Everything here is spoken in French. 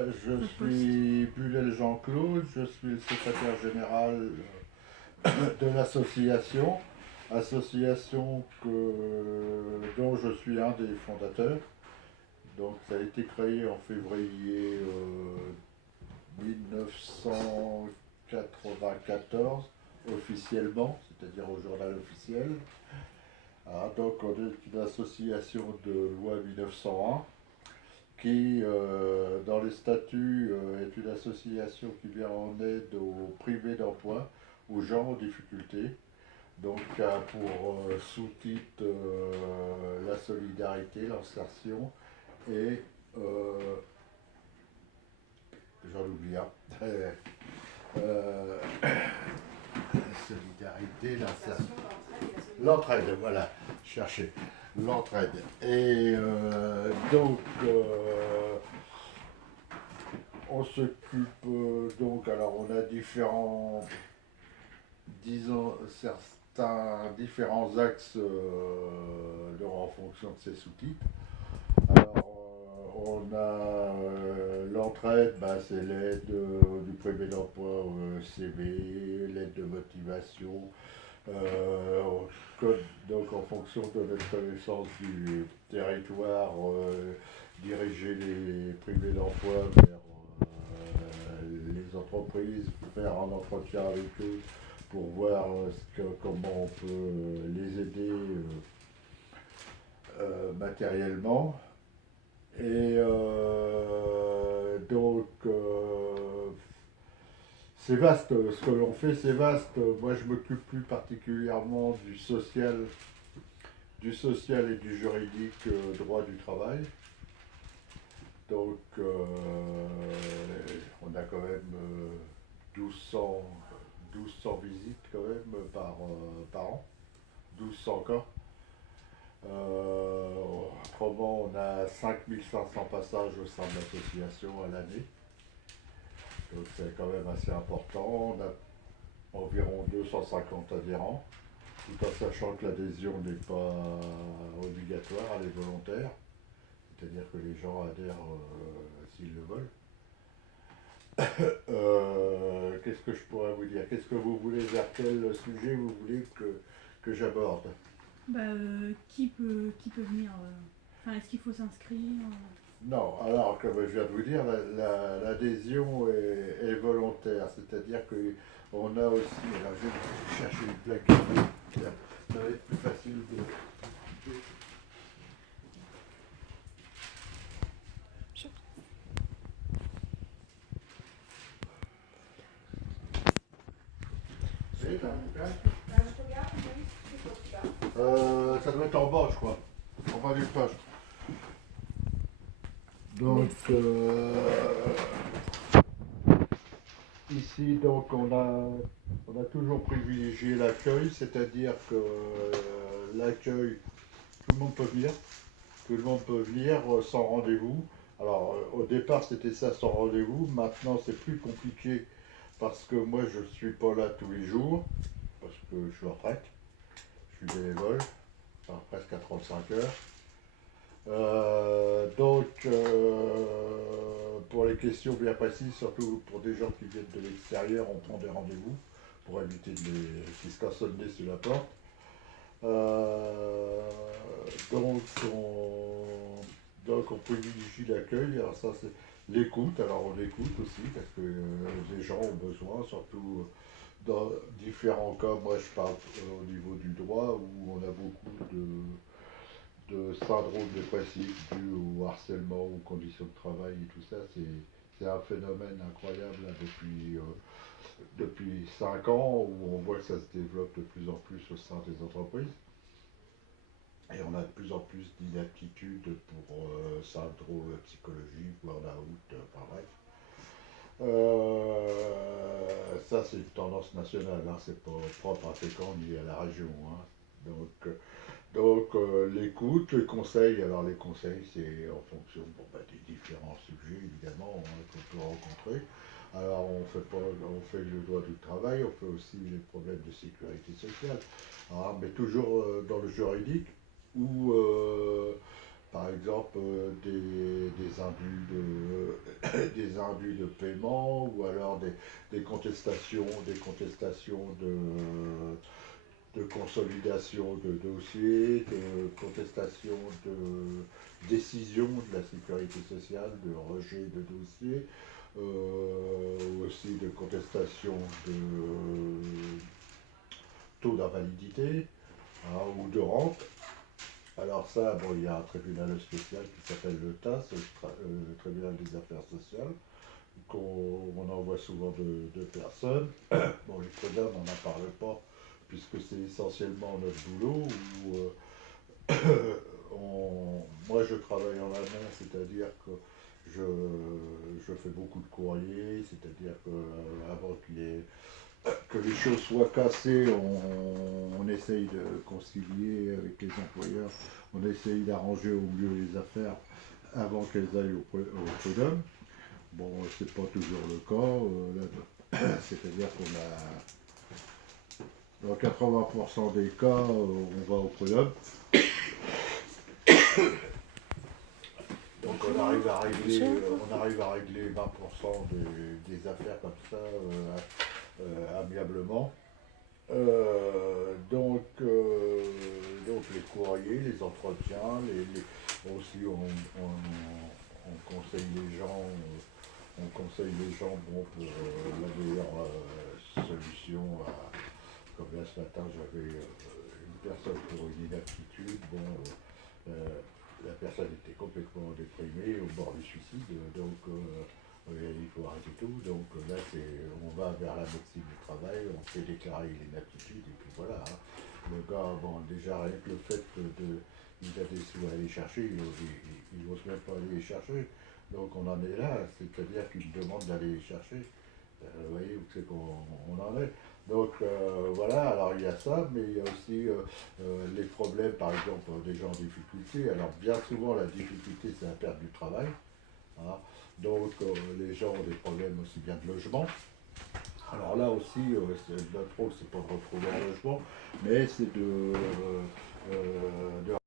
Je suis Bulel Jean-Claude, je suis le secrétaire général de association dont je suis un des fondateurs. Donc ça a été créé en février 1994 officiellement, c'est-à-dire au journal officiel. Donc on est une association de loi 1901 qui, dans les statuts, est une association qui vient en aide aux privés d'emploi, aux gens en difficulté. Donc, a pour sous-titre la solidarité, l'insertion et j'en oublie un. La solidarité, l'insertion. L'entraide, voilà, cherchez. L'entraide. Et on s'occupe donc, alors on a différents axes en fonction de ces sous-types. Alors on a l'entraide, c'est l'aide du privé d'emploi CV, l'aide de motivation, donc en fonction de notre connaissance du territoire, diriger les privés d'emploi vers les entreprises, faire un entretien avec eux pour voir comment on peut les aider matériellement. Et c'est vaste, ce que l'on fait, c'est vaste. Moi, je m'occupe plus particulièrement du social et du juridique, droit du travail. Donc, on a quand même 1200 visites quand même par an, 1200 cas. Autrement, on a 5500 passages au sein de l'association à l'année. Donc c'est quand même assez important. On a environ 250 adhérents, tout en sachant que l'adhésion n'est pas obligatoire, elle est volontaire. C'est-à-dire que les gens adhèrent s'ils le veulent. Qu'est-ce que je pourrais vous dire? Qu'est-ce que vous voulez, vers quel sujet vous voulez que j'aborde? Qui peut venir est-ce qu'il faut s'inscrire Non, alors comme je viens de vous dire, l'adhésion est volontaire, c'est-à-dire qu'on a aussi, alors je vais chercher une plaque, ça va être plus facile de... Ça doit être en bas, je crois. En bas du page. Donc, ici, donc, on a toujours privilégié l'accueil, c'est-à-dire que l'accueil, tout le monde peut venir. Tout le monde peut venir sans rendez-vous. Alors, au départ, c'était ça sans rendez-vous. Maintenant, c'est plus compliqué parce que moi, je ne suis pas là tous les jours, parce que je suis en retraite. Je suis bénévole, enfin, presque à 35 heures. Pour les questions bien précises, surtout pour des gens qui viennent de l'extérieur, on prend des rendez-vous pour éviter qu'ils se cassent le nez sur la porte. Euh, donc, on privilégie l'accueil. Alors ça, c'est l'écoute. Alors on écoute aussi parce que les gens ont besoin, surtout dans différents cas. Moi, je parle au niveau du droit où on a beaucoup de syndrome dépressif dû au harcèlement, aux conditions de travail et tout ça. C'est un phénomène incroyable là, depuis 5 ans où on voit que ça se développe de plus en plus au sein des entreprises. Et on a de plus en plus d'inaptitudes pour syndrome psychologique, burn-out, enfin bref. Ça, c'est une tendance nationale, hein, c'est pas propre à Fécamp ni à la région. Hein. L'écoute, les conseils, alors les conseils, c'est en fonction des différents sujets, évidemment, hein, qu'on peut rencontrer. Alors, on fait le droit du travail, on fait aussi les problèmes de sécurité sociale, hein, mais toujours dans le juridique, où par exemple des indus de paiement ou alors des contestations de consolidation de dossiers, de contestation de décision de la sécurité sociale, de rejet de dossiers, aussi de contestation de taux d'invalidité, hein, ou de rente. Alors ça, bon, il y a un tribunal spécial qui s'appelle le TAS, le tribunal des affaires sociales, qu'on envoie souvent de personnes. Bon, les prud'hommes, on n'en parle pas, puisque c'est essentiellement notre boulot, où moi je travaille en amont, c'est-à-dire que je fais beaucoup de courriers, c'est-à-dire que avant que les choses soient cassées, on essaye de concilier avec les employeurs, on essaye d'arranger au mieux les affaires avant qu'elles aillent au prud'homme. Bon, c'est pas toujours le cas, c'est-à-dire qu'on a, dans 80% des cas, on va au prud'homme. Donc on arrive à régler 20% des affaires comme ça amiablement. Donc les courriers, les entretiens, aussi on conseille les gens, bon, pour la meilleure solution. Comme là ce matin j'avais une personne pour une inaptitude, bon, la personne était complètement déprimée, au bord du suicide, donc il faut arrêter tout. Donc là, on va vers la médecine du travail, on fait déclarer l'inaptitude, et puis voilà, hein. Le gars, bon, déjà rien que le fait il a des sous à aller chercher, il n'ose même pas aller les chercher. Donc on en est là, c'est-à-dire qu'il me demande d'aller les chercher. Vous voyez où c'est qu'on en est. Donc voilà, alors il y a ça, mais il y a aussi les problèmes, par exemple, des gens en difficulté. Alors bien souvent, la difficulté, c'est la perte du travail, hein. Donc les gens ont des problèmes aussi bien de logement. Alors là aussi, notre rôle, c'est pas de retrouver un logement, mais c'est de